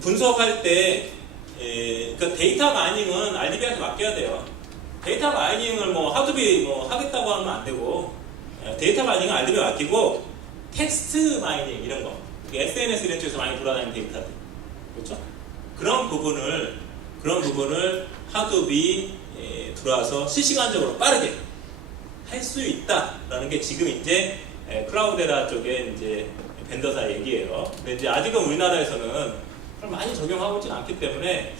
분석할 때 에, 그러니까 데이터 마이닝은 RDB한테 맡겨야 돼요. 데이터 마이닝을 뭐 하드비 뭐 하겠다고 하면 안 되고 에, 데이터 마이닝은 RDB에 맡기고 텍스트 마이닝 이런 거 SNS 이런 쪽에서 많이 돌아다니는 데이터들 그렇죠? 그런 부분을 그런 부분을 하드비 에, 들어와서 실시간적으로 빠르게 할 수 있다라는 게 지금 이제 에, 클라우데라 쪽에 이제 벤더사 얘기예요. 근데 이제 아직은 우리나라에서는 많이 적용하고 있지는 않기 때문에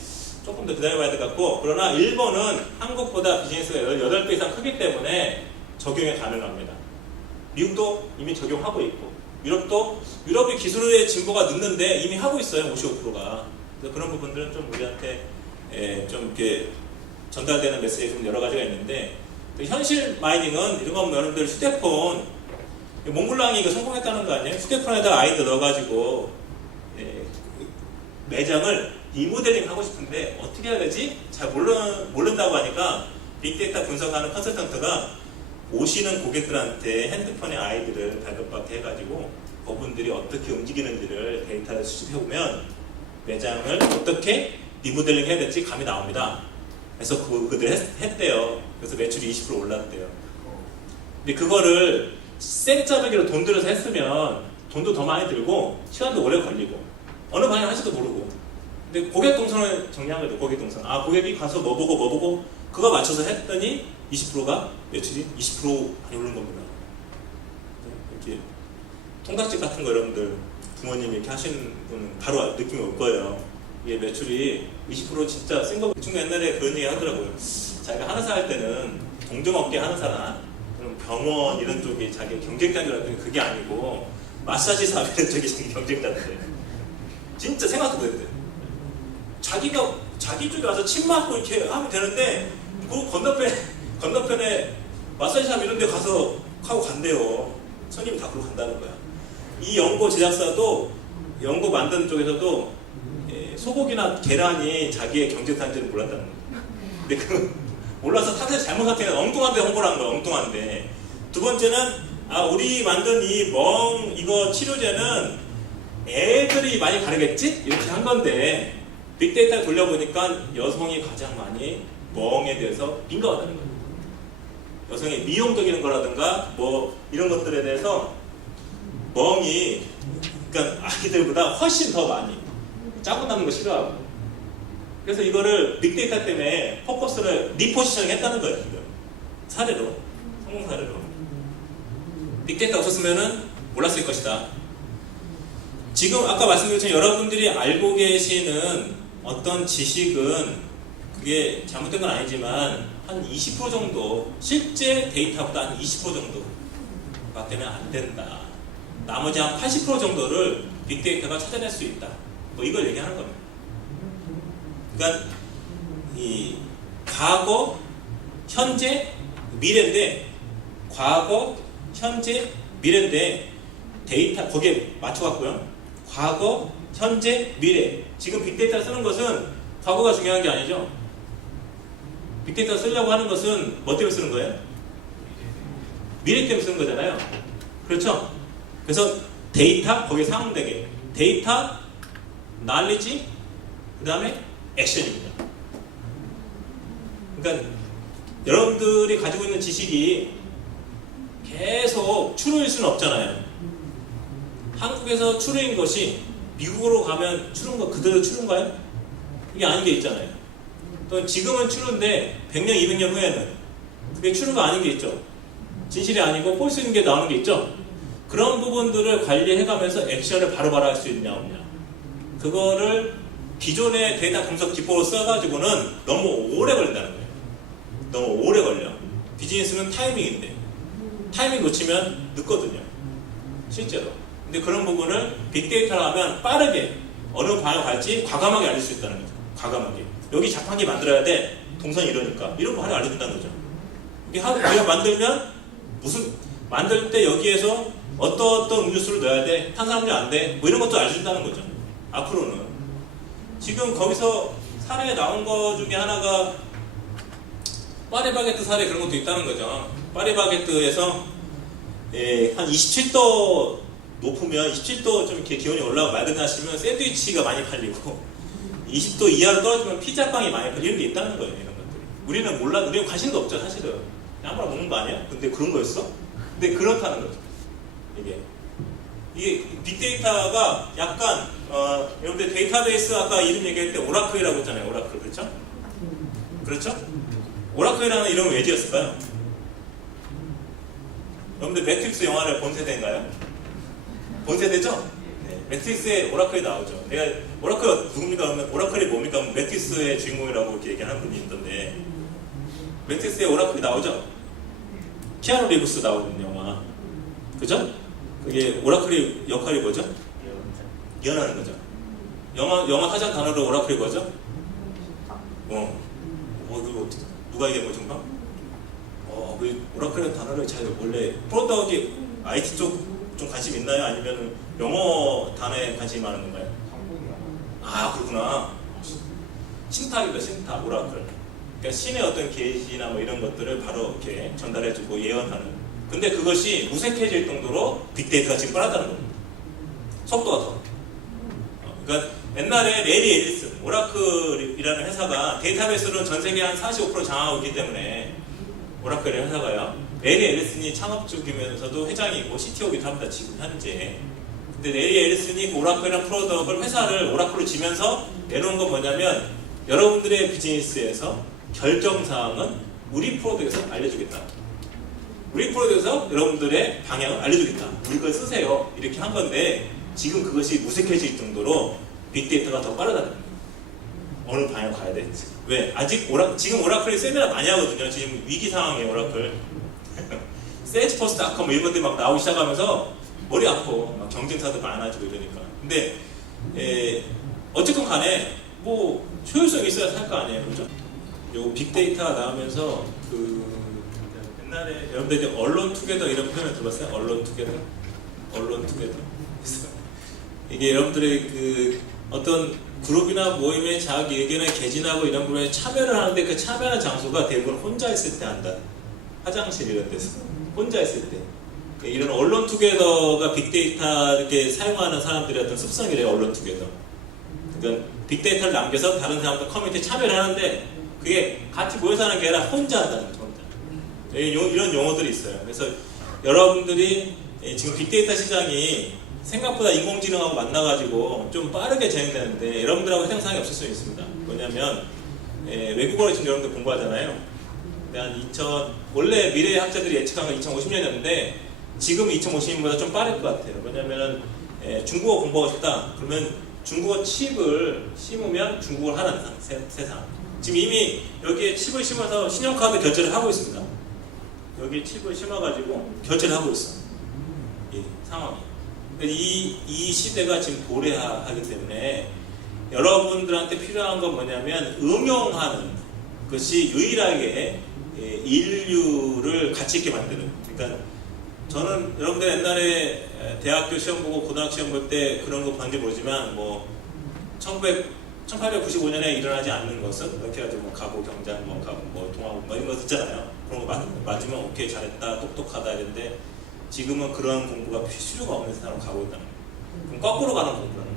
조금 더 기다려봐야 될 것 같고 그러나 일본은 한국보다 비즈니스가 18배 이상 크기 때문에 적용이 가능합니다. 미국도 이미 적용하고 있고 유럽도 유럽의 기술의 진보가 늦는데 이미 하고 있어요 55%가 그래서 그런 부분들은 좀 우리한테 에, 좀 이렇게 전달되는 메시지 좀 여러 가지가 있는데 또 현실 마이닝은 이런 거 보면 여러분들 휴대폰 몽블랑이 이거 성공했다는 거 아니에요? 휴대폰에다 아이디 넣어가지고 예, 매장을 리모델링 하고 싶은데 어떻게 해야 되지? 잘 모르, 모른다고 하니까 빅데이터 분석하는 컨설턴트가 오시는 고객들한테 핸드폰의 아이디를 발급받게 해가지고 그분들이 어떻게 움직이는지를 데이터를 수집해보면 매장을 어떻게 리모델링 해야 될지 감이 나옵니다. 그래서 그, 그들 했, 대요 그래서 매출이 20% 올랐대요. 근데 그거를 쌩짜배기로 돈 들여서 했으면 돈도 더 많이 들고 시간도 오래 걸리고 어느 방향 할지도 모르고. 근데 고객 동선을 정리한 거죠 고객 동선. 아 고객이 가서 뭐 보고 뭐 보고 그거 맞춰서 했더니 20%가 매출이? 20% 많이 오른 겁니다. 이렇게 통닭집 같은 거 여러분들 부모님이 이렇게 하시는 분은 바로 느낌이 올 거예요. 이게 매출이 20% 진짜 센 거. 친구 옛날에 그런 얘기 하더라고요. 자기가 하나사 할 때는 동종업계 하나사나 그럼 병원 이런 쪽이 자기 알았더니 그게 아니고 마사지 사업 이런 쪽이 경쟁자인데 진짜 생각도 못했대. 자기가 자기 쪽에 와서 침 맞고 이렇게 하면 되는데 그 건너편에 건너편에 마사지 샵 이런 데 가서 하고 간대요. 손님이 다 그러고 간다는 거야. 이 연고 제작사도 연고 만드는 쪽에서도 예, 소고기나 계란이 자기의 경제탄지를 몰랐다는 거예요. 근데 그 몰라서 타겟 잘못 선택해서 엉뚱한데 홍보를 한 거예요. 엉뚱한데. 두 번째는 아 우리 만든 이 멍 이거 치료제는 애들이 많이 가르겠지? 이렇게 한 건데 빅데이터 돌려보니까 여성이 가장 많이 멍에 대해서 민감하다는 거예요. 여성이 미용적인 거라든가 뭐 이런 것들에 대해서 멍이 그러니까 아이들보다 훨씬 더 많이 짜고 남는 거 싫어하고. 그래서 이거를 빅데이터 때문에 포커스를 리포지셔닝 했다는 거예요 지금. 사례로. 성공 사례로. 빅데이터 없었으면은 몰랐을 것이다 지금 아까 것처럼 여러분들이 알고 계시는 어떤 지식은 그게 잘못된 건 아니지만 한 20% 정도 실제 데이터보다 한 20% 정도 밖에는 안 된다 나머지 한 80% 정도를 빅데이터가 찾아낼 수 있다 뭐 이걸 얘기하는 겁니다. 그러니까 이 과거, 현재, 미래인데 과거, 현재, 미래인데 데이터 거기에 맞춰 갖고요. 과거, 현재, 미래. 지금 빅데이터 쓰는 것은 과거가 중요한 게 아니죠. 빅데이터 쓰려고 하는 것은 뭐 때문에 쓰는 거예요? 미래 때문에 쓰는 거잖아요. 그렇죠? 그래서 데이터 거기에 상응되게 데이터 날리지 그 다음에 액션입니다. 그러니까 여러분들이 가지고 있는 지식이 계속 추루일 수는 없잖아요. 한국에서 추루인 것이 미국으로 가면 추루인 거 그대로 추루인가요? 이게 아닌 게 있잖아요. 또 지금은 추루인데 100년, 200년 후에는 그게 추루가 아닌 게 있죠. 진실이 아니고 볼 수 있는 게 나오는 게 있죠. 그런 부분들을 관리해가면서 액션을 바로바로 할 수 있냐 없냐. 그거를 기존의 데이터 분석 기법으로 써가지고는 너무 오래 걸린다는 거예요. 너무 오래 걸려. 비즈니스는 타이밍인데 타이밍 놓치면 늦거든요. 실제로. 근데 그런 부분을 빅데이터로 하면 빠르게 어느 방향 갈지 과감하게 알릴 수 있다는 거죠. 과감하게. 여기 자판기 만들어야 돼. 동선이 이러니까. 이런 거 하나 알려준다는 거죠. 이게 하, 우리가 만들면 무슨 만들 때 여기에서 어떤 어떤 음료수를 넣어야 돼. 탄산음료 안 돼. 뭐 이런 것도 알려준다는 거죠. 앞으로는 지금 거기서 사례에 나온 거 중에 하나가 파리바게뜨 사례 그런 것도 있다는 거죠. 파리바게뜨에서 예, 한 27도 높으면 27도 좀 이렇게 기온이 올라가고 맑은 날씨면 샌드위치가 많이 팔리고 20도 이하로 떨어지면 피자빵이 많이 팔리고 이런 게 있다는 거예요. 이런 것들이. 우리는 몰라, 우리는 관심도 없죠, 사실은. 아무나 먹는 거 아니야? 근데 그런 거였어? 근데 그렇다는 거죠. 이게. 이게 빅데이터가 약간, 어, 여러분들 데이터베이스 아까 이름 얘기할 때 오라클이라고 했잖아요. 오라클. 그렇죠? 그렇죠? 오라클이라는 이름은 왜 지었을까요? 여러분들 매트릭스 영화를 본 세대인가요? 본 세대죠? 네, 매트릭스에 오라클이 나오죠. 내가 오라클 누굽니까? 오라클이 뭡니까? 매트릭스의 주인공이라고 이렇게 얘기하는 분이 있던데 매트릭스에 오라클이 나오죠? 키아누 리브스 나오는 영화. 그죠? 그게 오라클의 역할이 뭐죠? 예언하는 거죠. 영화 영화 타자 단어로 오라클이 뭐죠? 어, 어, 누가 얘기한 거죠? 어, 그 오라클이라는 단어를 잘 원래 프로덕이 IT 쪽 좀 관심 있나요? 아니면 영어 단어에 관심이 많은 건가요? 아, 그렇구나. 신탁이다, 신탁, 오라클. 그러니까 신의 어떤 계시나 뭐 이런 것들을 바로 이렇게 전달해주고 예언하는. 근데 그것이 무색해질 정도로 빅데이터가 지금 빠르다는 겁니다. 속도가 더. 어, 그러니까 옛날에 레리 앨리슨, 오라클이라는 회사가 데이터베이스로 전 세계 한 45% 장악하고 있기 때문에 오라클이라는 회사가요. 레리 앨리슨이 창업주이면서도 회장이고 CTO이기도 합니다. 지금 현재. 근데 레리 그 오라클이라는 프로덕을 회사를 오라클로 지면서 내놓은 건 뭐냐면 여러분들의 비즈니스에서 결정사항은 우리 프로덕에서 알려주겠다. 우리 프로덕에서 여러분들의 방향을 알려주겠다. 우리 걸 쓰세요. 이렇게 한 건데 지금 그것이 무색해질 정도로 빅데이터가 더 빠르다는 거예요. 어느 방향 가야 될지. 왜? 아직 오라, 지금 오라클이 세미나 많이 하거든요. 지금 위기 상황이에요, 오라클. 세일즈포스트닷컴 이런 것들이 막 나오기 시작하면서 머리 아파. 막 경쟁사도 많아지고 이러니까. 근데 에, 어쨌든 간에 뭐 효율성이 있어야 살 거 아니에요, 그죠? 요 빅데이터가 나오면서 그 옛날에 여러분들 이제 언론 투게더 이런 표현을 들어봤어요? 언론 투게더? 언론 투게더? 이게 여러분들의 그 어떤 그룹이나 모임에 자기 의견을 개진하고 이런 부분에 참여를 하는데 그 참여하는 장소가 대부분 혼자 있을 때 한다. 화장실 이런 데서 혼자 있을 때 이런 언론 투게더가 빅데이터 이렇게 사용하는 사람들의 어떤 습성이래요 언론 투게더. 그러니까 빅데이터를 남겨서 다른 사람들 커뮤니티에 참여를 하는데 그게 같이 모여서 하는 게 아니라 혼자 한다는 거죠. 예, 요- 이런 용어들이 있어요. 그래서 여러분들이 예, 지금 빅데이터 시장이 생각보다 인공지능하고 만나가지고 좀 빠르게 진행되는데 여러분들하고 생각상이 없을 수 있습니다. 뭐냐면 예, 외국어를 지금 여러분들 공부하잖아요. 근데 한 2000, 원래 미래 학자들이 예측한 건 2050년이었는데 지금 2050년보다 좀 빠를 것 같아요. 왜냐면 예, 중국어 공부하고 싶다. 그러면 중국어 칩을 심으면 중국어를 하는 세- 세상. 지금 이미 여기에 칩을 심어서 신용카드 결제를 하고 있습니다. 여기 칩을 심어가지고 결제를 하고 있어. 이 상황이. 근데 이, 이 시대가 지금 도래하기 때문에 여러분들한테 필요한 건 뭐냐면 응용하는 것이 유일하게 예, 인류를 가치 있게 만드는. 그러니까 저는 여러분들 옛날에 대학교 시험 보고 고등학교 시험 볼 때 그런 거 봤는지 모르지만 뭐 1900, 1895년에 일어나지 않는 것은 이렇게 해가지고 뭐 가고 경장 뭐 가고 뭐 동아국 뭐 이런 거 있잖아요. 그런 거 맞, 맞으면 오케이 잘했다 똑똑하다 이런데 지금은 그런 공부가 필요가 없는 세상으로 가고 있다는 거예요. 그럼 거꾸로 가는 공부라는 거예요.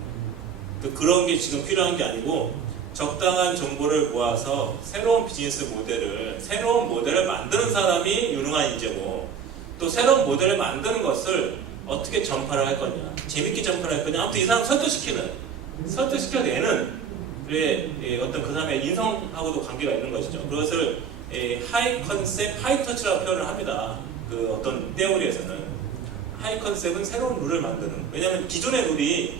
그 그런 게 지금 필요한 게 아니고 적당한 정보를 모아서 새로운 비즈니스 모델을 새로운 모델을 만드는 사람이 유능한 인재고 또 새로운 모델을 만드는 것을 어떻게 전파를 할 거냐 재밌게 전파를 할 거냐 아무튼 이 사람 설득시키는 설득시켜내는 그의 예, 어떤 그 사람의 인성하고도 관계가 있는 것이죠 그것을 예, 하이 컨셉 하이 터치라고 표현을 합니다 그 어떤 테오리에서는 하이 컨셉은 새로운 룰을 만드는. 왜냐하면 기존의 룰이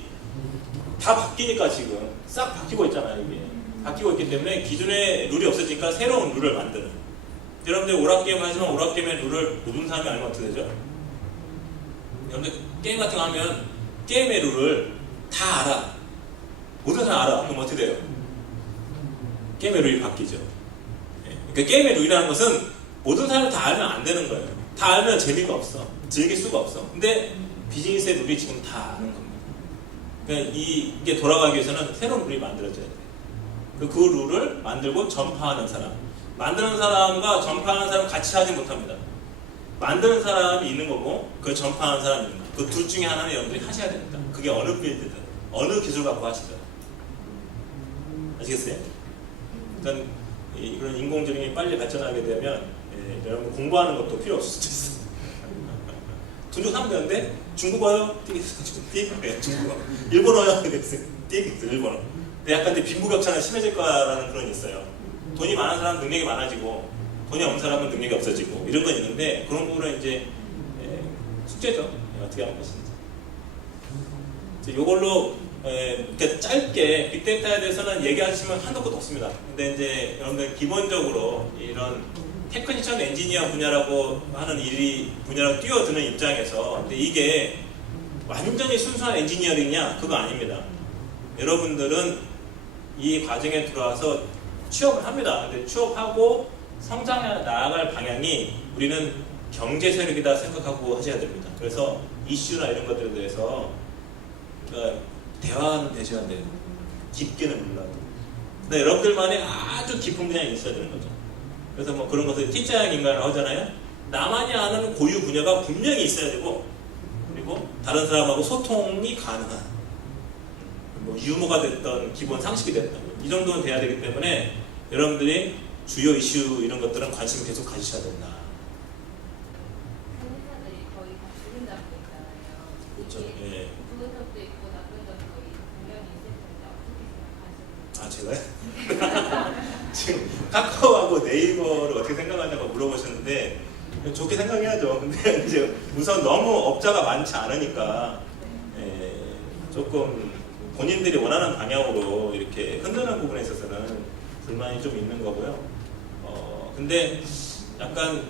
다 바뀌니까 지금 싹 바뀌고 있잖아요 이게. 바뀌고 있기 때문에 기존의 룰이 없어지니까 새로운 룰을 만드는. 여러분들 오락게임 하지만 오락게임의 룰을 모든 사람이 알면 어떻게 되죠? 여러분들 게임 같은 거 하면 게임의 룰을 다 알아. 모든 사람 알아. 그럼 어떻게 돼요? 게임의 룰이 바뀌죠. 예. 그러니까 게임의 룰이라는 것은 모든 사람이 다 알면 안 되는 거예요 다 알면 재미가 없어 즐길 수가 없어 근데 비즈니스의 룰이 지금 다 아는 겁니다 그러니까 이, 이게 돌아가기 위해서는 새로운 룰이 만들어져야 돼요. 그, 그 룰을 만들고 전파하는 사람. 만드는 사람과 전파하는 사람 같이 하지 못합니다. 만드는 사람이 있는 거고, 그걸 전파하는 사람이 있는 거예요. 그둘 중에 하나는 여러분들이 하셔야 됩니다. 그게 어느 필드든 어느 기술 갖고 하시든 아시겠어요? 일단 이- 이런 인공지능이 빨리 발전하게 되면 예, 여러분 공부하는 것도 필요 없을 수도 있어. 돈 주고 사면 되는데 중국어요? 띠겠어. 띠겠어. 중국어. 일본어요? 띠겠어. 일본어. 근데 약간 이제 빈부격차가 심해질 거라는 그런 게 있어요. 돈이 많은 사람은 능력이 많아지고 돈이 없는 사람은 능력이 없어지고 이런 건 있는데 그런 부분은 이제 예, 숙제죠. 예, 어떻게 하는 것인지. 이제 요걸로 예, 짧게 빅데이터에 대해서는 얘기하시면 한도 끝도 없습니다. 근데 이제 여러분들 기본적으로 이런 테크니션 엔지니어 분야라고 하는 일이 분야로 뛰어드는 입장에서 근데 이게 완전히 순수한 엔지니어링이냐 그거 아닙니다. 여러분들은 이 과정에 들어와서 취업을 합니다. 근데 취업하고 성장해 나아갈 방향이 우리는 경제 세력이다 생각하고 하셔야 됩니다. 그래서 이슈나 이런 것들에 대해서 그러니까 대화는 되셔야 돼요. 깊게는 몰라도. 근데 여러분들만의 아주 깊은 분야가 있어야 되는 거죠. 그래서 뭐 그런 것을 T자형 인간을 하잖아요. 나만이 아는 고유 분야가 분명히 있어야 되고, 그리고 다른 사람하고 소통이 가능한, 뭐 유머가 됐던 기본 상식이 됐던, 이 정도는 돼야 되기 때문에 여러분들이 주요 이슈 이런 것들은 관심을 계속 가지셔야 된다. 회사들이 거의 다 죽은 잡고 있잖아요. 그렇죠. 예. 좋은 점도 있고 나쁜 점도 분명히 있을 텐데 어떻게 생각하세요? 아 제가요? 지금 카카오하고 네이버를 어떻게 생각하냐고 물어보셨는데 좋게 생각해야죠. 근데 이제 우선 너무 업자가 많지 않으니까 예, 조금 본인들이 원하는 방향으로 이렇게 흔드는 부분에 있어서는 불만이 좀 있는 거고요. 어, 근데 약간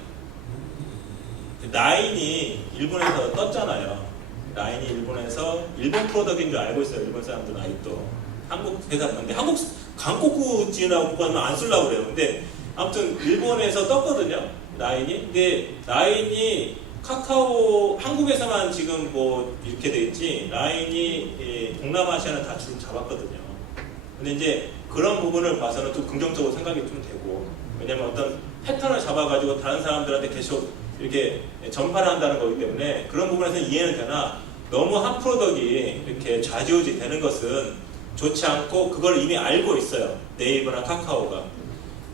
그 라인이 일본에서 떴잖아요. 라인이 일본에서 일본 프로덕트인 줄 알고 있어요. 일본 사람들은 아직도 한국 회사 근데 한국 강국구 지나고 가면 안 쓰려고 그래요. 근데 아무튼 일본에서 떴거든요. 라인이. 근데 라인이 카카오 한국에서만 지금 뭐 이렇게 돼 있지 라인이 예, 동남아시아는 다 주름 잡았거든요. 근데 이제 그런 부분을 봐서는 또 긍정적으로 생각이 좀 되고 왜냐면 어떤 패턴을 잡아가지고 다른 사람들한테 계속 이렇게 전파를 한다는 거기 때문에 그런 부분에서는 이해는 되나 너무 한 프로덕이 이렇게 좌지우지 되는 것은 좋지 않고 그걸 이미 알고 있어요 네이버나 카카오가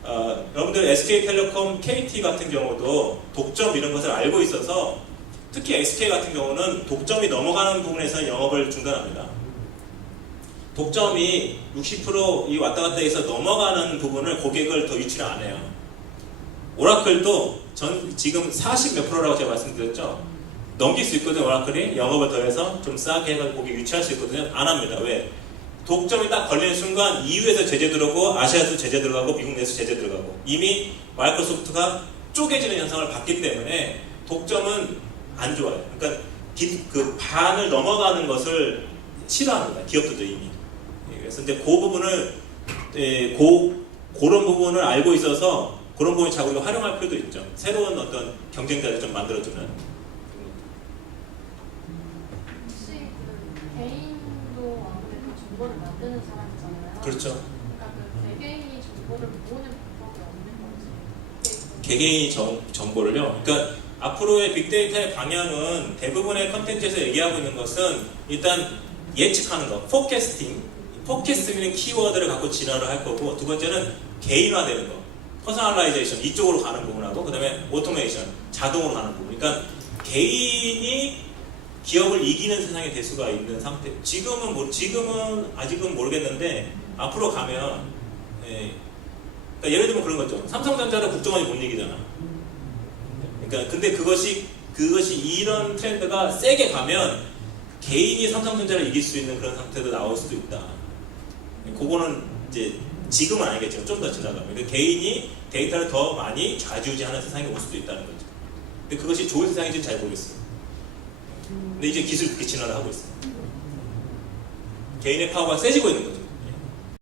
어, 여러분들 SK텔레콤, KT 같은 경우도 독점 이런 것을 알고 있어서 특히 SK 같은 경우는 독점이 넘어가는 부분에서 영업을 중단합니다. 독점이 60%이 왔다 갔다 해서 넘어가는 부분을 고객을 더 유치를 안 해요. 오라클도 전 지금 40 몇 프로라고 제가 말씀드렸죠. 넘길 수 있거든요. 오라클이 영업을 더해서 좀 싸게 해가지고 고객 유치할 수 있거든요. 안 합니다. 왜? 독점이 딱 걸리는 순간 EU에서 제재 들어가고 아시아에서 제재 들어가고 미국 내에서 제재 들어가고 이미 마이크로소프트가 쪼개지는 현상을 봤기 때문에 독점은 안 좋아요. 그러니까 기- 그 반을 넘어가는 것을 싫어합니다. 기업들도 이미. 예, 그래서 이제 그 부분을 예, 고, 그런 부분을 알고 있어서 그런 부분을 자꾸 활용할 필요도 있죠. 새로운 어떤 경쟁자를 좀 만들어주는. 혹시 그 개인도 아무래도 정보를 만드는 사람이잖아요. 그렇죠. 개개인이 정보를 모으는 방법이 없는 거지. 개개인이 정, 정보를요. 그러니까 앞으로의 빅데이터의 방향은 대부분의 컨텐츠에서 얘기하고 있는 것은 일단 예측하는 거, 포캐스팅. 포캐스팅이라는 키워드를 갖고 진화를 할 거고 두 번째는 개인화되는 거, 퍼스널라이제이션 이쪽으로 가는 부분하고 그 다음에 오토메이션 자동으로 가는 부분. 그러니까 개인이 기업을 이기는 세상이 될 수가 있는 상태. 지금은 뭐 지금은 아직은 모르겠는데 앞으로 가면 예, 그러니까 예를 들면 그런 거죠. 삼성전자를 국정원이 못 이기잖아. 그러니까 근데 그것이 그것이 이런 트렌드가 세게 가면 개인이 삼성전자를 이길 수 있는 그런 상태도 나올 수도 있다. 그거는 이제 지금은 아니겠지만 좀 더 지나가면 그러니까 개인이 데이터를 더 많이 좌지우지하는 세상이 올 수도 있다는 거죠. 근데 그것이 좋은 세상인지 잘 모르겠어요. 근데 이제 기술이 그렇게 진화를 하고 있어요. 개인의 파워가 세지고 있는 거죠.